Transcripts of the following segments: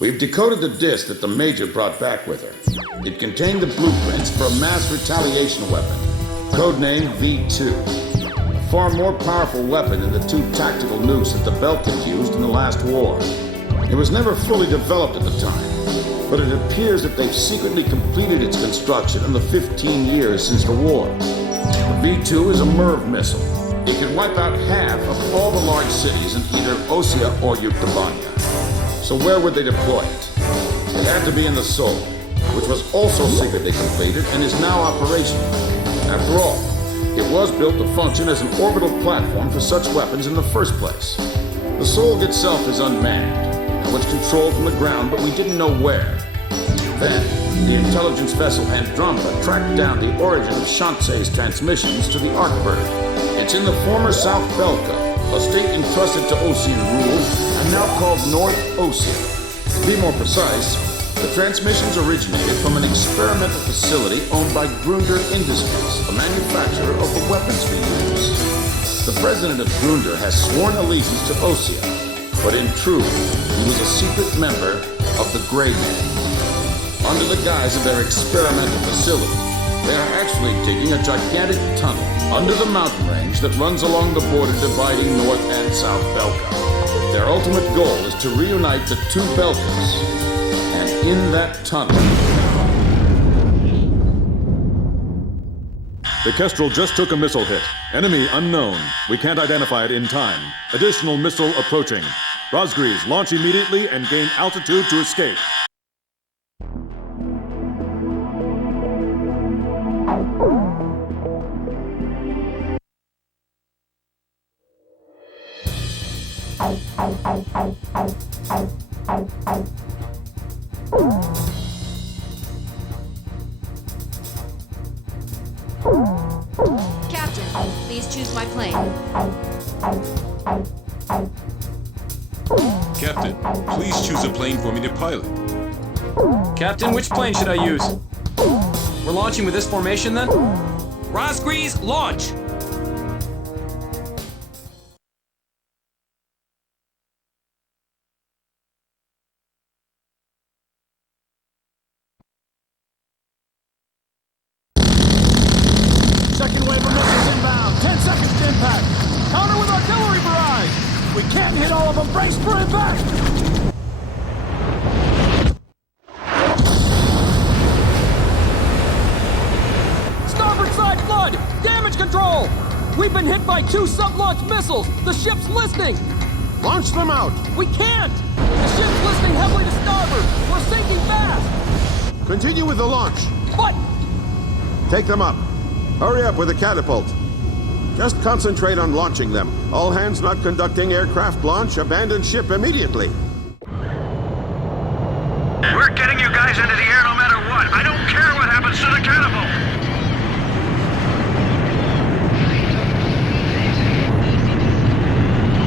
We've decoded the disk that the Major brought back with her. It contained the blueprints for a mass retaliation weapon, codenamed V2. A far more powerful weapon than the two tactical nukes that the Belkans used in the last war. It was never fully developed at the time, but it appears that they've secretly completed its construction in the 15 years since the war. The V2 is a MIRV missile. It can wipe out half of all the large cities in either Osea or Yuktabanya. So where would they deploy it? It had to be in the Sol, which was also secretly completed and is now operational. After all, it was built to function as an orbital platform for such weapons in the first place. The Sol itself is unmanned and was controlled from the ground, but we didn't know where. Then, the intelligence vessel Andromeda tracked down the origin of Shantzei's transmissions to the Arkbird. It's in the former South Belka, a state entrusted to Osean rule and now called North Osea. To be more precise, the transmissions originated from an experimental facility owned by Grunder Industries, a manufacturer of the weapons we use. The president of Grunder has sworn allegiance to Osea, but in truth, he was a secret member of the Grey Men. Under the guise of their experimental facility, they are actually digging a gigantic tunnel under the mountain range that runs along the border dividing North and South Belka. Their ultimate goal is to reunite the two Belkas, and in that tunnel... The Kestrel just took a missile hit. Enemy unknown. We can't identify it in time. Additional missile approaching. Rosgreaves, launch immediately and gain altitude to escape. Captain, please choose my plane. Captain, please choose a plane for me to pilot. Captain, which plane should I use? We're launching with this formation then? Rosgreaves, launch! Second wave of missiles inbound. 10 seconds to impact. Counter with artillery barrage. We can't hit all of them. Brace for impact. Starboard side flood. Damage control. We've been hit by 2 sub-launch missiles. The ship's listing. Launch them out! We can't. The ship's listing heavily to starboard. We're sinking fast. Continue with the launch. But Take them up. Hurry up with the catapult. Just concentrate on launching them. All hands not conducting aircraft launch, abandon ship immediately. We're getting you guys into the air no matter what. I don't care what happens to the catapult.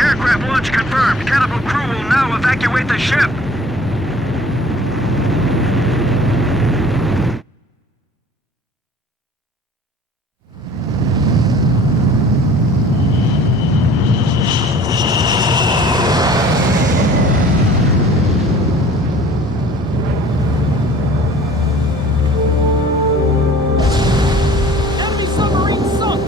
Aircraft launch confirmed. Catapult crew will now evacuate the ship. enemy submarine sunk.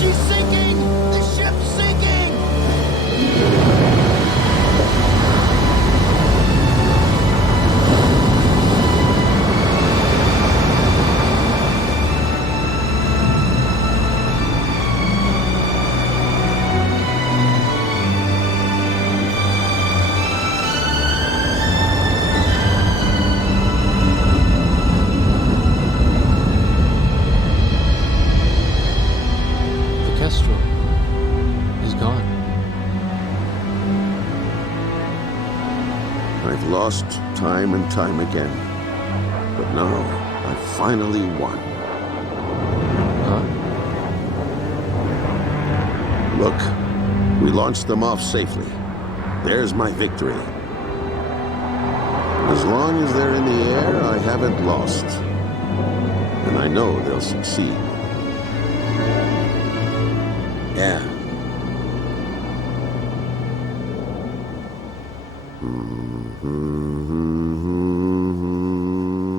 She's sinking. The ship's sinking. The Kestrel is gone. I've lost time and time again. But now, I finally won. Huh? Look, we launched them off safely. There's my victory. As long as they're in the air, I haven't lost. And I know they'll succeed. Yeah.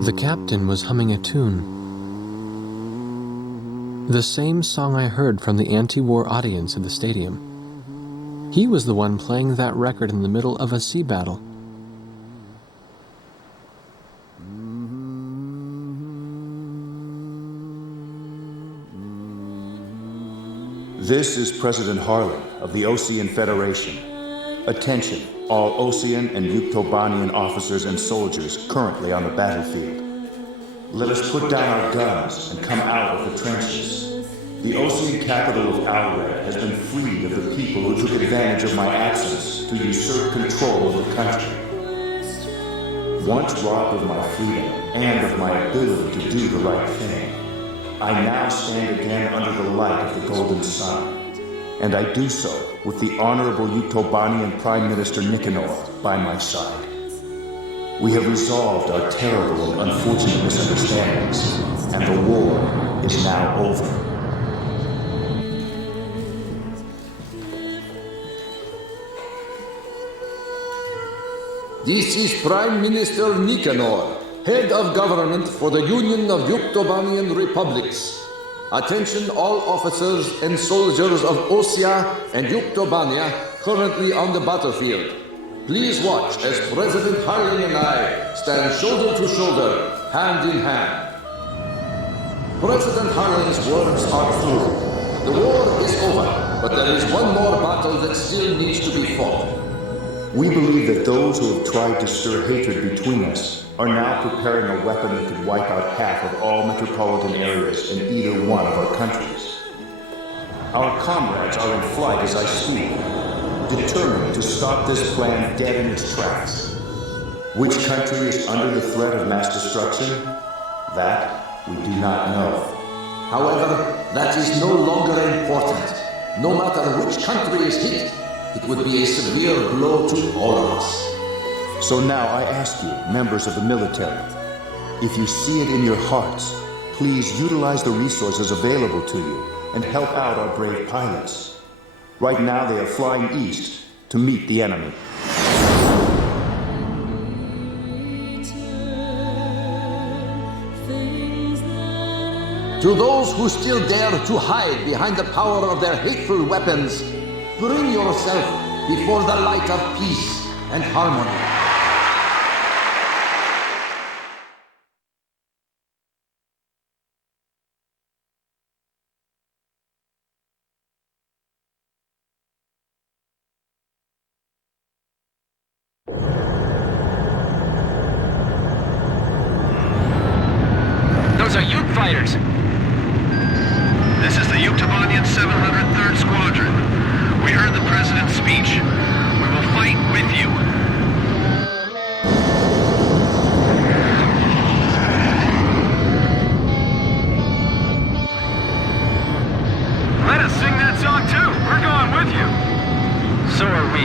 The captain was humming a tune. The same song I heard from the anti-war audience in the stadium. He was the one playing that record in the middle of a sea battle. This is President Harlan of the Osean Federation. Attention, all Osean and Yuktobanian officers and soldiers currently on the battlefield. Let us put down our guns and come out of the trenches. The Osean capital of Alred has been freed of the people who took advantage of my absence to usurp control of the country. Once robbed of my freedom and of my ability to do the right thing, I now stand again under the light of the golden sun, and I do so with the Honorable Yuktobanian Prime Minister Nicanor by my side. We have resolved our terrible and unfortunate misunderstandings, and the war is now over. This is Prime Minister Nicanor, Head of Government for the Union of Yuktobanian Republics. Attention all officers and soldiers of Osea and Yuktobania currently on the battlefield. Please watch as President Harlan and I stand shoulder to shoulder, hand in hand. President Harlan's words are true. The war is over, but there is one more battle that still needs to be fought. We believe that those who have tried to stir hatred between us are now preparing a weapon that could wipe out half of all metropolitan areas in either one of our countries. Our comrades are in flight as I speak, determined to stop this plan dead in its tracks. Which country is under the threat of mass destruction? That we do not know. However, that is no longer important. No matter which country is hit, it would be a severe blow to all of us. So now I ask you, members of the military, if you see it in your hearts, please utilize the resources available to you and help out our brave pilots. Right now they are flying east to meet the enemy. To those who still dare to hide behind the power of their hateful weapons, bring yourself before the light of peace and harmony. Those are Yuk fighters. This is the Yuktobanian 703rd Squadron. We heard the President's speech. We will fight with you. Let us sing that song too. We're going with you. So are we.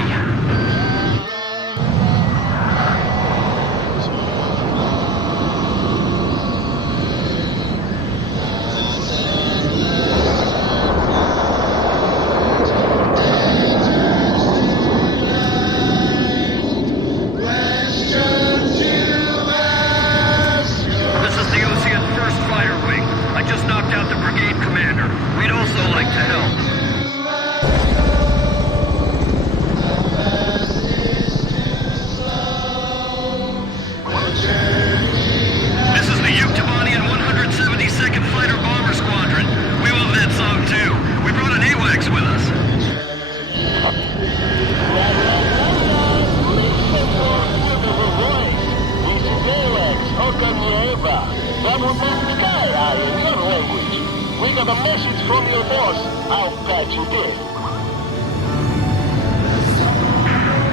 We got a message from your boss. I'll patch you in.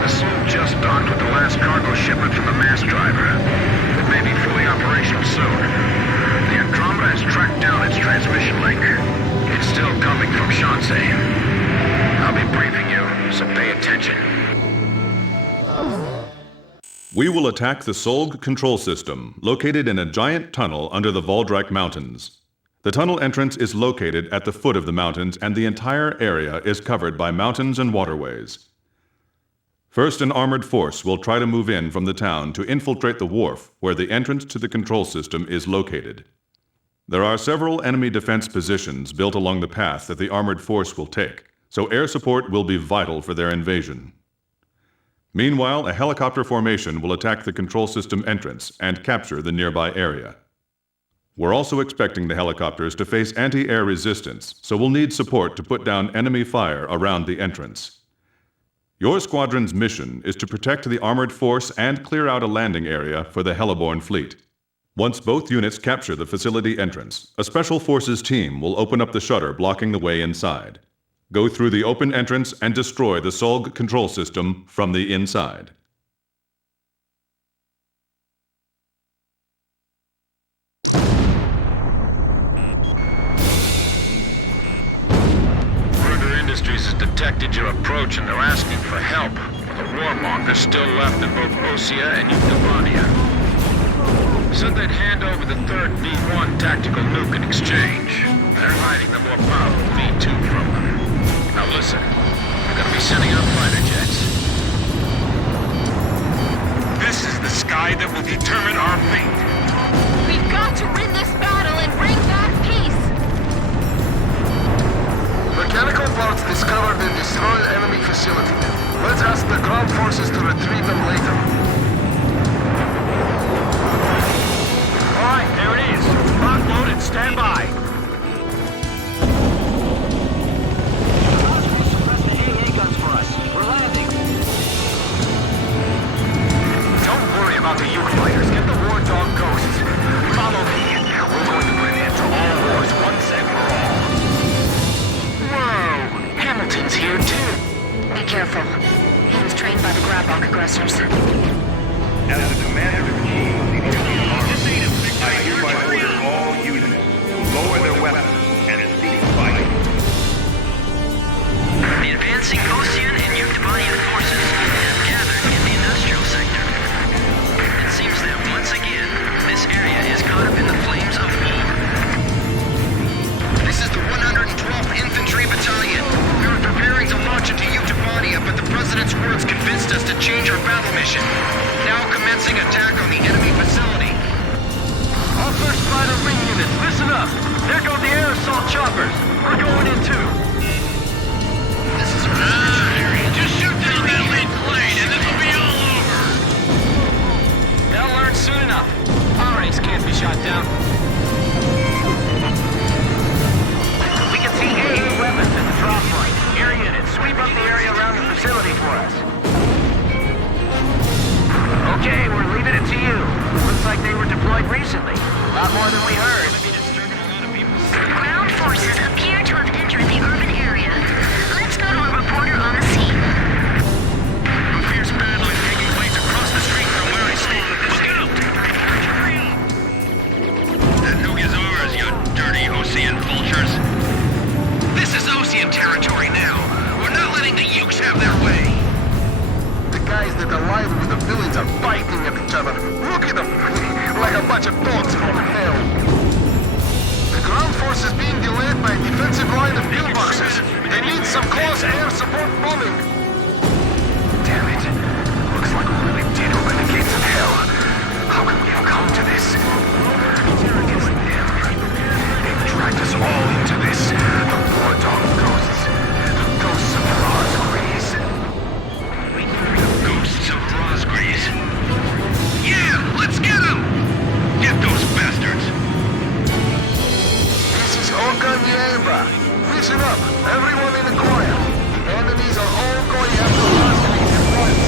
The Soul just docked with the last cargo shipment from the mass driver. It may be fully operational soon. The Andromeda has tracked down its transmission link. It's still coming from Shanxi. I'll be briefing you, so pay attention. We will attack the Solg control system, located in a giant tunnel under the Voldrak Mountains. The tunnel entrance is located at the foot of the mountains, and the entire area is covered by mountains and waterways. First, an armored force will try to move in from the town to infiltrate the wharf where the entrance to the control system is located. There are several enemy defense positions built along the path that the armored force will take, so air support will be vital for their invasion. Meanwhile, a helicopter formation will attack the control system entrance and capture the nearby area. We're also expecting the helicopters to face anti-air resistance, so we'll need support to put down enemy fire around the entrance. Your squadron's mission is to protect the armored force and clear out a landing area for the Heliborn fleet. Once both units capture the facility entrance, a Special Forces team will open up the shutter blocking the way inside. Go through the open entrance and destroy the Solg control system from the inside. Ruger Industries has detected your approach and they're asking for help. The warmongers still left in both Osea and Yuktobania. Said they'd hand over the third V1 tactical nuke in exchange. They're hiding the more powerful V2 from them. Now listen, we're gonna be sending out fighter jets. This is the sky that will determine our fate. We've got to win this battle and bring back peace! Mechanical bots discovered and destroyed enemy facility. Let's ask the ground forces to retrieve them later. Alright, there it is. Rock loaded, stand by. About the Uke fighters, get the war dog ghosts. Follow me. We're going to put an end to all wars once and for all. Whoa! Hamilton's here too. Be careful. He was trained by the Grabok aggressors. As the commander-in-chief of the Ocean Army, I hereby order all units to lower their weapons and cease fighting. The advancing Osean and Yuktobanian forces have gathered in the industrial sector. It seems that once again, this area is caught up in the flames of war. This is the 112th Infantry Battalion. We were preparing to launch into Yuktobania, but the President's words convinced us to change our battle mission. Now commencing attack on the enemy facility. All first fighter wing units, listen up! There go the air assault choppers! We're going in too! This is just shoot down that lead plane and this'll be all over! They'll learn soon enough. Our race can't be shot down. We can see AA weapons in the drop point. Air units, sweep up the area around the facility for us. Okay, we're leaving it to you. Looks like they were deployed recently. A lot more than we heard. Ground forces appear to have entered the urban area. Let's go to a reporter on the scene. A fierce battle is taking place across the street from where I stand. Look out! That nuke is ours, you dirty Osean vultures. This is Osean territory now. We're not letting the Ukes have their way. The guys that allied with the villains are fighting at each other. Look at them! Like a bunch of dogs from hell. The ground force is being delayed by a defensive line of pillboxes. They need some close air support bombing. Damn it. Looks like we really did open the gates of hell. How could we have come to this? It's them. They've dragged us all into this. The war dog ghosts. The ghosts of Rosgrees. The ghosts of Rosgrees. Yeah, let's get them! Get those bastards! This is Okan Yamba. Listen up, everyone in the choir. The enemies are all going after Rosgrees at once.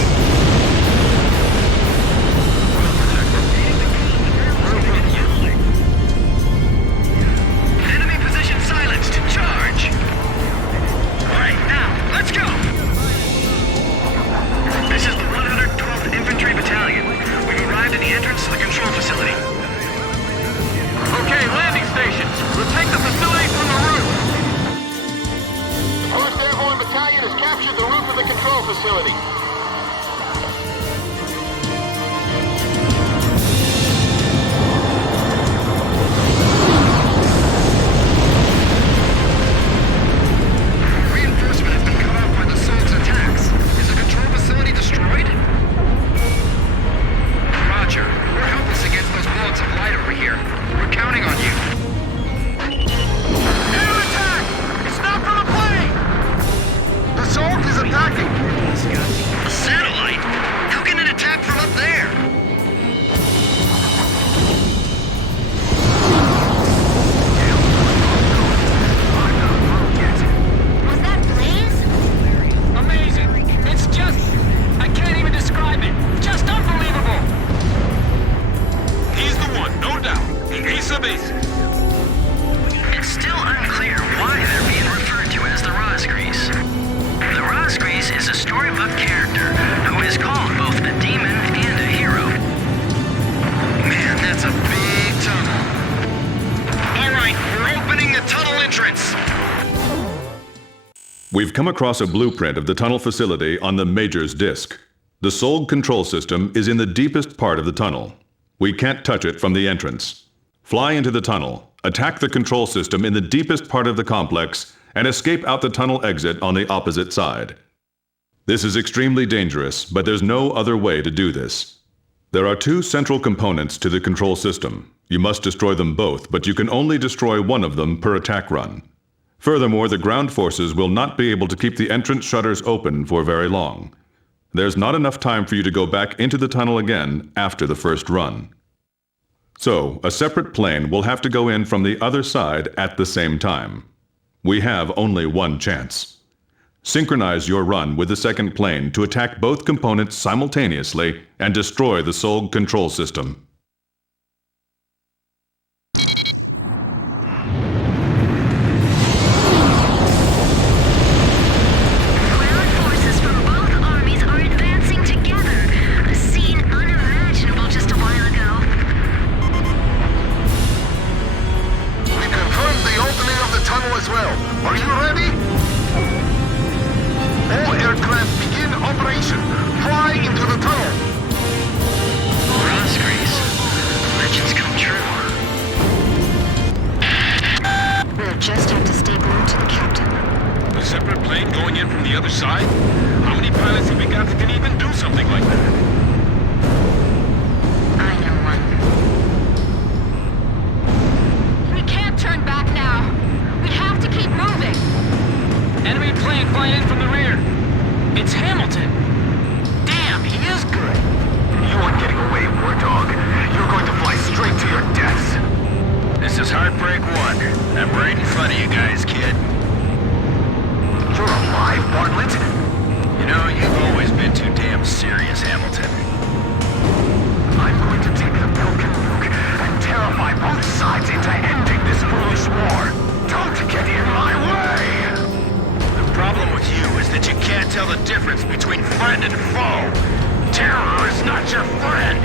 Enemy position silenced. Charge! Alright, now, let's go! This is the 112th Infantry Battalion. We've arrived at the entrance to the control facility. Okay, landing stations. We'll take the facility from the roof. The 1st Airborne Battalion has captured the roof of the control facility. Reinforcement has been cut off by the Solg's attacks. Is the control facility destroyed? We've come across a blueprint of the tunnel facility on the Major's disk. The Solg control system is in the deepest part of the tunnel. We can't touch it from the entrance. Fly into the tunnel, attack the control system in the deepest part of the complex, and escape out the tunnel exit on the opposite side. This is extremely dangerous, but there's no other way to do this. There are two central components to the control system. You must destroy them both, but you can only destroy one of them per attack run. Furthermore, the ground forces will not be able to keep the entrance shutters open for very long. There's not enough time for you to go back into the tunnel again after the first run. So, a separate plane will have to go in from the other side at the same time. We have only one chance. Synchronize your run with the second plane to attack both components simultaneously and destroy the Solg control system. Ground forces from both armies are advancing together, a scene unimaginable just a while ago. We confirmed the opening of the tunnel as well. Are you ready? All aircraft begin operation. Fly into the tunnel. Rosgrees. Legends come true. We'll just have to stay glued to the captain. A separate plane going in from the other side? How many pilots have we got that can even do something like that? I know one. We can't turn back now. We have to keep moving. Enemy plane flying in from the rear. It's Hamilton. Damn, he is good. You aren't getting away, War Dog. You're going to fly straight to your deaths. This is Heartbreak 1. I'm right in front of you guys, kid. You're alive, Bartlett? You know, you've always been too damn serious, Hamilton. I'm going to take the broken nuke and terrify both sides into ending this foolish war. Don't get in my way! The problem with you is that you can't tell the difference between friend and foe. Terror is not your friend.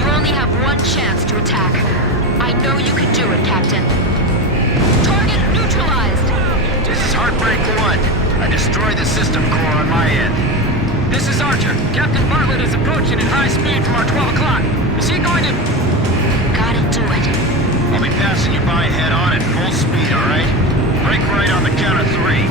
You only have one chance to attack. I know you can do it, Captain. Target neutralized! This is Heartbreak 1. I destroyed the system core on my end. This is Archer. Captain Bartlett is approaching at high speed from our 12 o'clock. Is he going to... Gotta do it. I'll be passing you by head on at full speed, all right? Break right on the count of 3.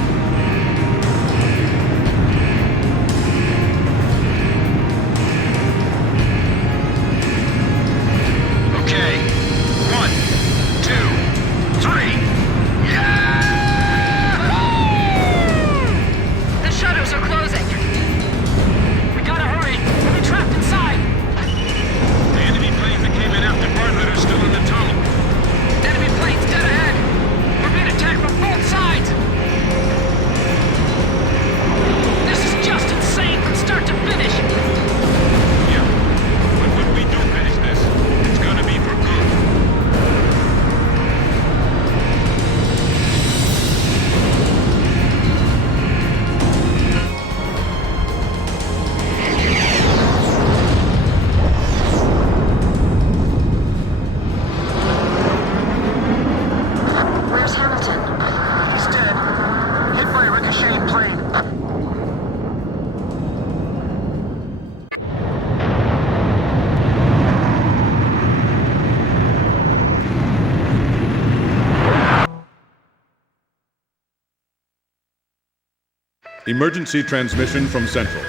Okay. 1, 2, 3. The shutters are closing. We gotta hurry. We'll be trapped inside. The enemy planes that came in after Bartlett are still in the tunnel. Enemy planes dead ahead. We're being attacked from both sides. This is just insane from start to finish. Yeah. But when we do finish this, it's gonna be for good. Where's Hamilton? He's dead. Hit by a ricocheting plane. Emergency transmission from Central.